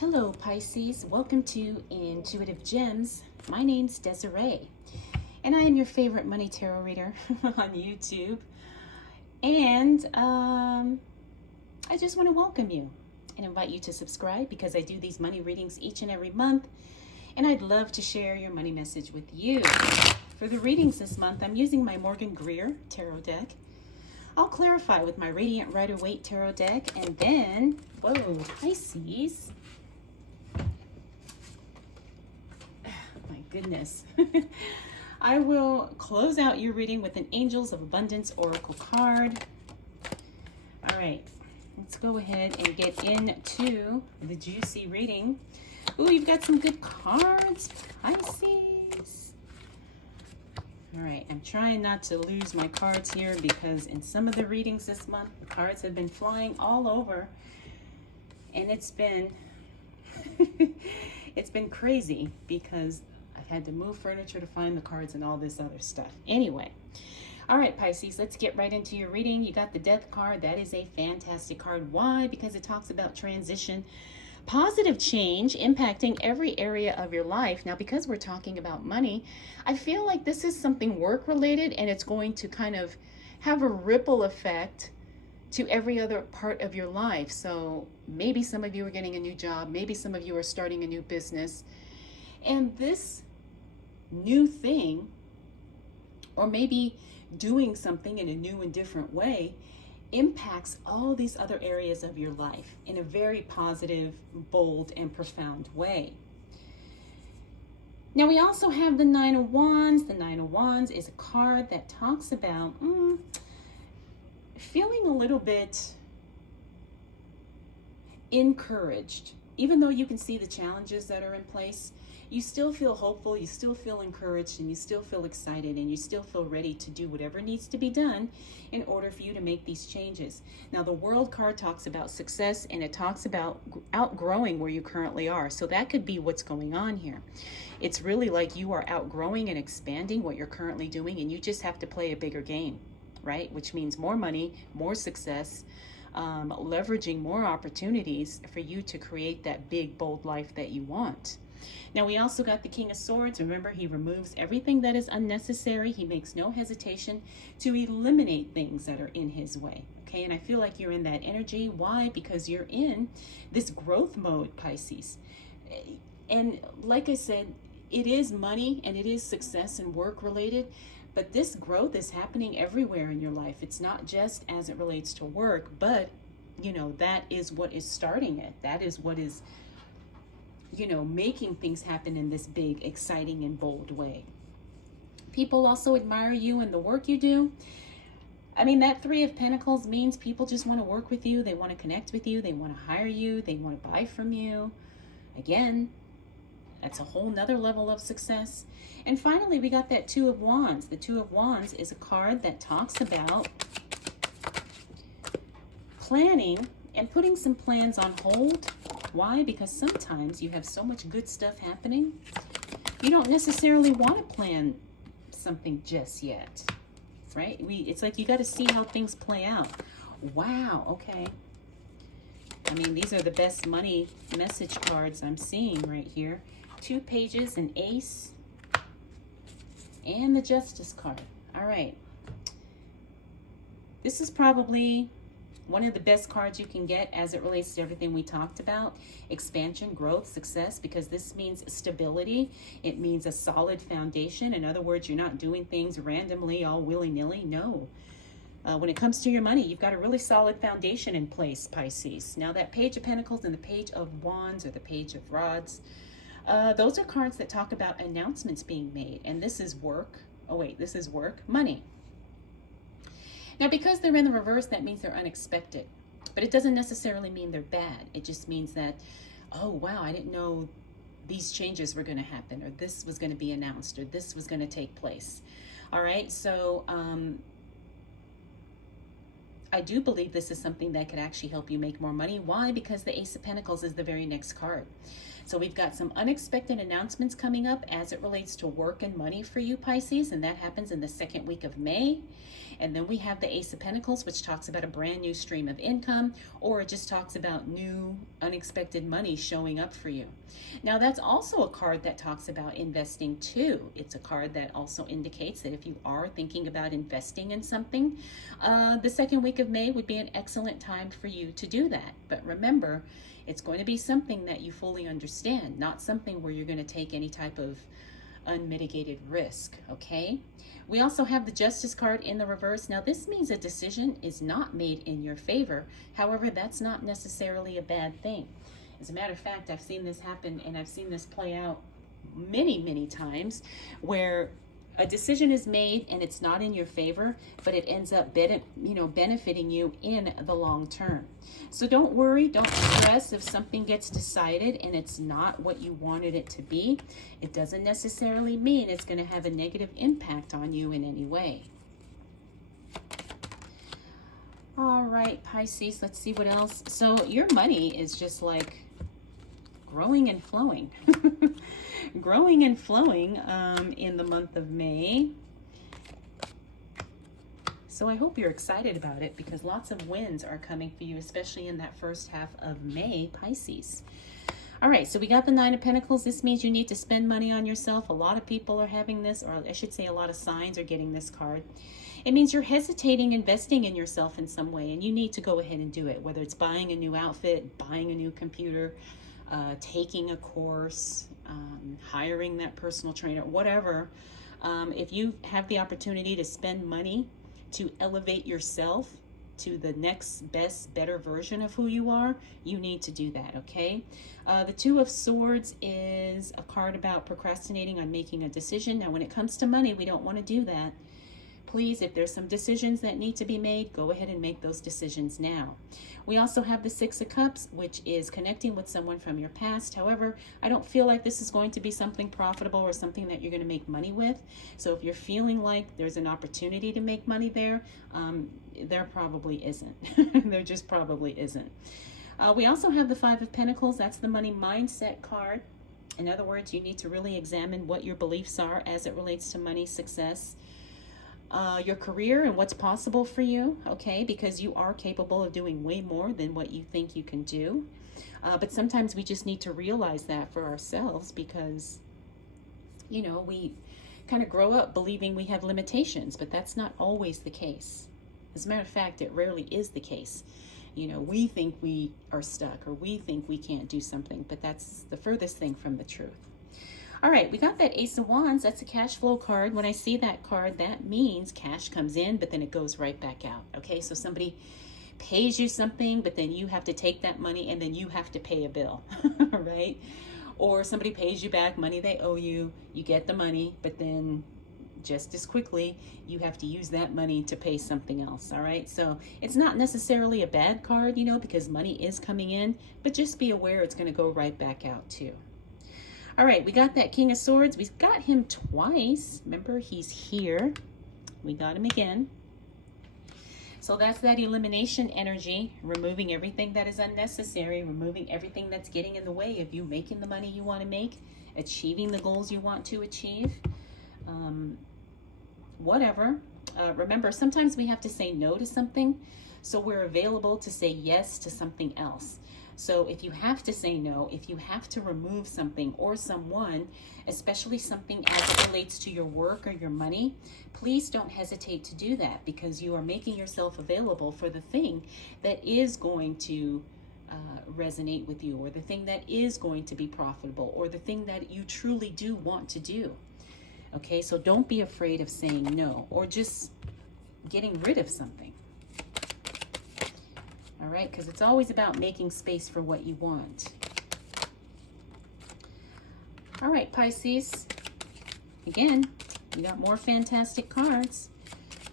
Hello Pisces, welcome to Intuitive Gems. My name's Desiree and I am your favorite money tarot reader on YouTube. And I just want to welcome you and invite you to subscribe because I do these money readings each and every month and I'd love to share your money message with you. For the readings this month, I'm using my Morgan Greer tarot deck. I'll clarify with my Radiant Rider-Waite tarot deck, and then, whoa, Pisces. My goodness. I will close out your reading with an Angels of Abundance Oracle card. All right, let's go ahead and get into the juicy reading. Ooh, you've got some good cards, Pisces. All right, I'm trying not to lose my cards here because in some of the readings this month, the cards have been flying all over and it's been it's been crazy because I've had to move furniture to find the cards and all this other stuff. Anyway, all right, Pisces, let's get right into your reading. You got the Death card. That is a fantastic card. Why? Because it talks about transition, positive change impacting every area of your life. Now, because we're talking about money, I feel like this is something work related and it's going to kind of have a ripple effect to every other part of your life. So maybe some of you are getting a new job, maybe some of you are starting a new business, and this new thing, or maybe doing something in a new and different way, impacts all these other areas of your life in a very positive, bold, and profound way. Now, we also have the Nine of Wands. The Nine of Wands is a card that talks about feeling a little bit encouraged. Even though you can see the challenges that are in place, you still feel hopeful, you still feel encouraged, and you still feel excited, and you still feel ready to do whatever needs to be done in order for you to make these changes. Now, the World card talks about success, and it talks about outgrowing where you currently are. So that could be what's going on here. It's really like you are outgrowing and expanding what you're currently doing, and you just have to play a bigger game, right? Which means more money, more success, leveraging more opportunities for you to create that big, bold life that you want. Now, we also got the King of Swords. Remember, he removes everything that is unnecessary. He makes no hesitation to eliminate things that are in his way. Okay, and I feel like you're in that energy. Why? Because you're in this growth mode, Pisces. And like I said, it is money and it is success and work related, but this growth is happening everywhere in your life. It's not just as it relates to work, but, you know, that is what is starting it. That is what is, you know, making things happen in this big, exciting, and bold way. People also admire you and the work you do. I mean, that Three of Pentacles means people just want to work with you. They want to connect with you. They want to hire you. They want to buy from you. Again, that's a whole nother level of success. And finally, we got that Two of Wands. The Two of Wands is a card that talks about planning and putting some plans on hold. Why? Because sometimes you have so much good stuff happening, you don't necessarily want to plan something just yet, right? It's like you got to see how things play out. Wow, okay. I mean, these are the best money message cards I'm seeing right here. 2 pages, an ace, and the Justice card. All right. This is probably one of the best cards you can get as it relates to everything we talked about. Expansion, growth, success, because this means stability. It means a solid foundation. In other words, you're not doing things randomly, all willy-nilly. No. When it comes to your money, you've got a really solid foundation in place, Pisces. Now, that Page of Pentacles and the Page of Wands, or the Page of Rods, those are cards that talk about announcements being made. And this is work. Oh, wait, this is work, money. Now, because they're in the reverse, that means they're unexpected. But it doesn't necessarily mean they're bad. It just means that, oh, wow, I didn't know these changes were going to happen, or this was going to be announced, or this was going to take place. All right, so I do believe this is something that could actually help you make more money. Why? Because the Ace of Pentacles is the very next card. So we've got some unexpected announcements coming up as it relates to work and money for you, Pisces, and that happens in the second week of May. And then we have the Ace of Pentacles, which talks about a brand new stream of income, or it just talks about new unexpected money showing up for you. Now, that's also a card that talks about investing too. It's a card that also indicates that if you are thinking about investing in something, the second week of May would be an excellent time for you to do that. But remember, it's going to be something that you fully understand, not something where you're going to take any type of unmitigated risk, okay? We also have the Justice card in the reverse. Now, this means a decision is not made in your favor. However, that's not necessarily a bad thing. As a matter of fact, I've seen this happen, and I've seen this play out many times, where a decision is made and it's not in your favor, but it ends up benefiting you in the long term. So don't worry, don't stress if something gets decided and it's not what you wanted it to be. It doesn't necessarily mean it's going to have a negative impact on you in any way. All right, Pisces, let's see what else. So your money is just like growing and flowing. Growing and flowing in the month of May. So I hope you're excited about it, because lots of wins are coming for you, especially in that first half of May, Pisces. All right, so we got the Nine of Pentacles. This means you need to spend money on yourself. A lot of people are having this, or I should say a lot of signs are getting this card. It means you're hesitating investing in yourself in some way, and you need to go ahead and do it, whether it's buying a new outfit, buying a new computer, taking a course, hiring that personal trainer, whatever. If you have the opportunity to spend money to elevate yourself to the next best, better version of who you are, you need to do that, okay? The Two of Swords is a card about procrastinating on making a decision. Now, when it comes to money, we don't want to do that. Please, if there's some decisions that need to be made, go ahead and make those decisions now. We also have the Six of Cups, which is connecting with someone from your past. However, I don't feel like this is going to be something profitable or something that you're going to make money with. So if you're feeling like there's an opportunity to make money there, there probably isn't. There just probably isn't. We also have the Five of Pentacles. That's the money mindset card. In other words, you need to really examine what your beliefs are as it relates to money, success, your career, and what's possible for you, okay? Because you are capable of doing way more than what you think you can do. But sometimes we just need to realize that for ourselves, because, you know, we kind of grow up believing we have limitations, but that's not always the case. As a matter of fact, it rarely is the case. You know, we think we are stuck, or we think we can't do something, but that's the furthest thing from the truth. All right, we got that Ace of Wands. That's a cash flow card. When I see that card, that means cash comes in, but then it goes right back out. Okay, so somebody pays you something, but then you have to take that money and then you have to pay a bill, right? Or somebody pays you back money they owe you. You get the money, but then just as quickly, you have to use that money to pay something else, all right? So it's not necessarily a bad card, you know, because money is coming in, but just be aware it's going to go right back out too. All right, we got that King of Swords. We've got him twice. Remember, he's here. We got him again. So that's that elimination energy, removing everything that is unnecessary, removing everything that's getting in the way of you making the money you want to make, achieving the goals you want to achieve, whatever. Remember, sometimes we have to say no to something, so we're available to say yes to something else. So if you have to say no, if you have to remove something or someone, especially something as it relates to your work or your money, please don't hesitate to do that, because you are making yourself available for the thing that is going to resonate with you, or the thing that is going to be profitable, or the thing that you truly do want to do. Okay, so don't be afraid of saying no, or just getting rid of something. All right, because it's always about making space for what you want. All right, Pisces. Again, you got more fantastic cards.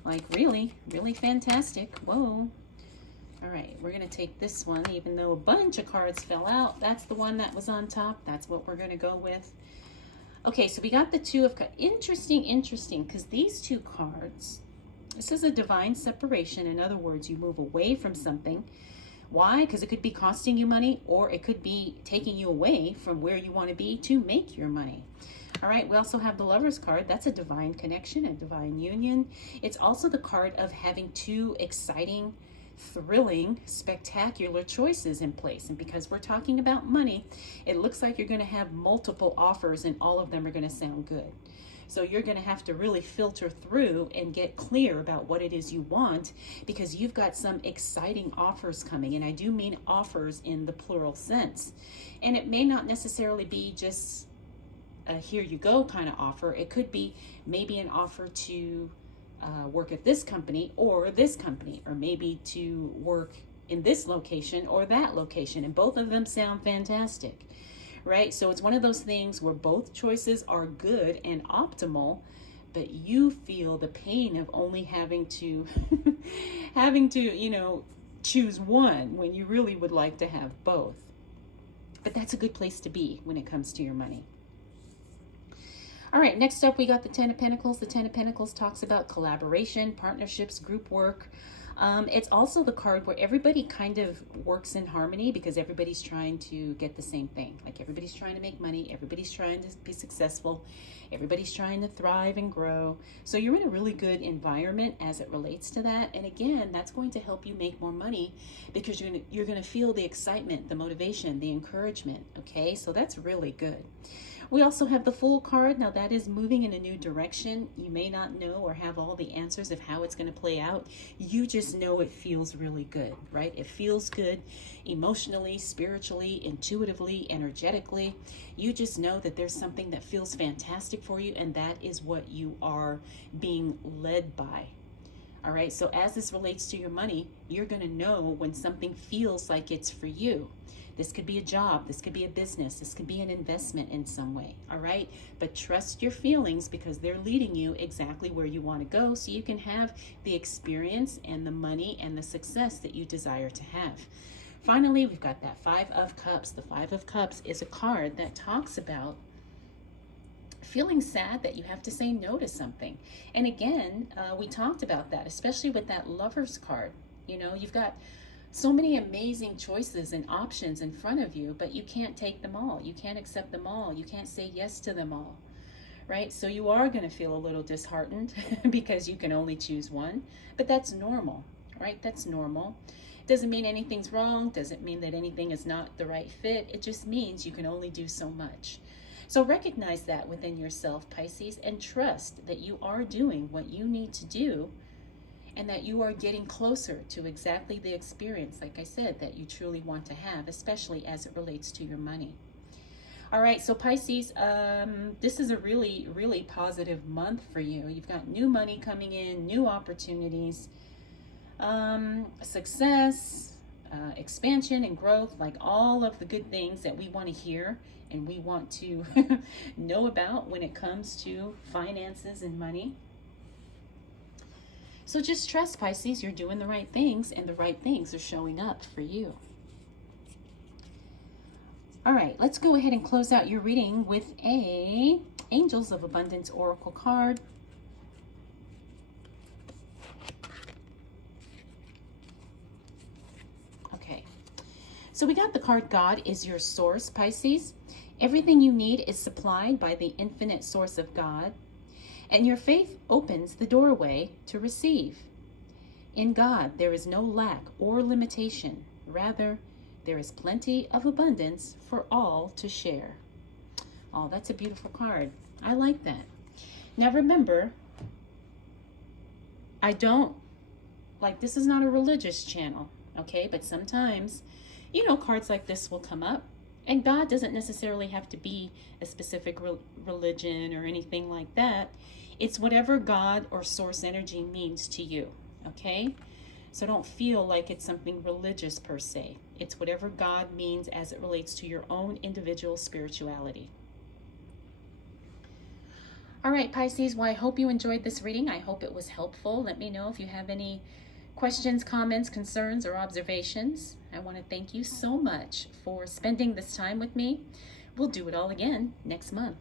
Like really, really fantastic. Whoa. All right, we're going to take this one, even though a bunch of cards fell out. That's the one that was on top. That's what we're going to go with. Okay, so we got the Two of Cups. Interesting, because these two cards, this is a divine separation. In other words, you move away from something. Why? Because it could be costing you money, or it could be taking you away from where you want to be to make your money. All right, we also have the Lover's card. That's a divine connection, a divine union. It's also the card of having two exciting, thrilling, spectacular choices in place. And because we're talking about money, it looks like you're going to have multiple offers and all of them are going to sound good. So you're going to have to really filter through and get clear about what it is you want, because you've got some exciting offers coming. And I do mean offers in the plural sense. And it may not necessarily be just a here you go kind of offer. It could be maybe an offer to work at this company or maybe to work in this location or that location. And both of them sound fantastic, right? So it's one of those things where both choices are good and optimal, but you feel the pain of only having to choose one when you really would like to have both. But that's a good place to be when it comes to your money. All right, next up we got the Ten of Pentacles. The Ten of Pentacles talks about collaboration, partnerships, group work. It's also the card where everybody kind of works in harmony because everybody's trying to get the same thing. Like everybody's trying to make money, everybody's trying to be successful, everybody's trying to thrive and grow. So you're in a really good environment as it relates to that. And again, that's going to help you make more money because you're gonna feel the excitement, the motivation, the encouragement, okay? So that's really good. We also have the Fool card. Now that is moving in a new direction. You may not know or have all the answers of how it's going to play out. You just know it feels really good, right? It feels good emotionally, spiritually, intuitively, energetically. You just know that there's something that feels fantastic for you, and that is what you are being led by. All right, so as this relates to your money, you're going to know when something feels like it's for you. This could be a job, this could be a business, this could be an investment in some way, all right? But trust your feelings because they're leading you exactly where you want to go so you can have the experience and the money and the success that you desire to have. Finally, we've got that Five of Cups. The Five of Cups is a card that talks about feeling sad that you have to say no to something. And again, we talked about that, especially with that Lover's card. You know, you've got so many amazing choices and options in front of you, but you can't take them all. You can't accept them all. You can't say yes to them all, right? So you are going to feel a little disheartened because you can only choose one, but that's normal, right? That's normal. Doesn't mean anything's wrong. Doesn't mean that anything is not the right fit. It just means you can only do so much. So recognize that within yourself, Pisces, and trust that you are doing what you need to do and that you are getting closer to exactly the experience, like I said, that you truly want to have, especially as it relates to your money. All right, so Pisces, this is a really, really positive month for you. You've got new money coming in, new opportunities, success, expansion and growth, like all of the good things that we want to hear and we want to know about when it comes to finances and money. So just trust, Pisces, you're doing the right things and the right things are showing up for you. All right, let's go ahead and close out your reading with a Angels of Abundance Oracle card. Okay, so we got the card God is your source, Pisces. Everything you need is supplied by the infinite source of God. And your faith opens the doorway to receive. In God, there is no lack or limitation. Rather, there is plenty of abundance for all to share. Oh, that's a beautiful card. I like that. Now remember, this is not a religious channel, okay? But sometimes, cards like this will come up. And God doesn't necessarily have to be a specific religion or anything like that. It's whatever God or source energy means to you, okay? So don't feel like it's something religious per se. It's whatever God means as it relates to your own individual spirituality. All right, Pisces, well, I hope you enjoyed this reading. I hope it was helpful. Let me know if you have any questions, comments, concerns, or observations. I want to thank you so much for spending this time with me. We'll do it all again next month.